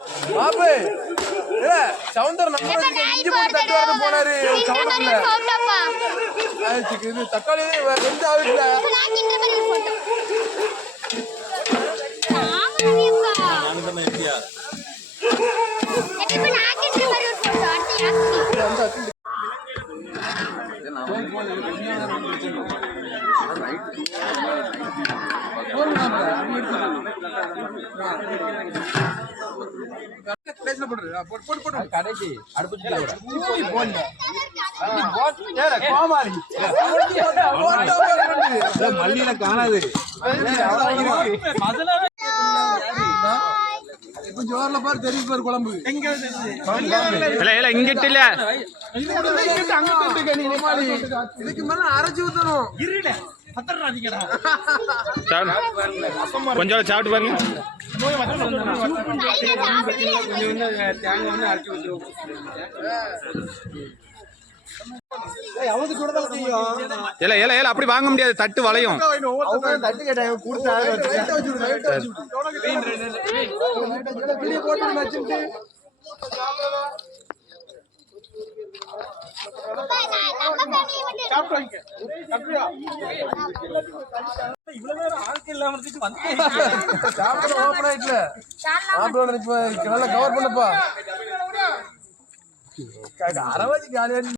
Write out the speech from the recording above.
பாபு இல்ல சவுந்தர் நம்ம இஞ்சி போட்டு தட்டு வரது போனாரு சவுந்தர்ல இது தக்காளி வெந்து ஆவிட்ல கடைக்கு மல்லியில காணாது ஜோர்ல பாரு தெரிஞ்சு பாரு குழம்பு இங்கிட்ட இல்ல இதுக்கு மேல அரைச்சு ஊத்தணும் கொஞ்சம் சாப்பிட்டு பாருங்க அப்படி வாங்க முடியாது தட்டு வளையும் தட்டு கேட்டாங்க நல்லா கவர் பண்ணப்பா அரவாச்சி காலியா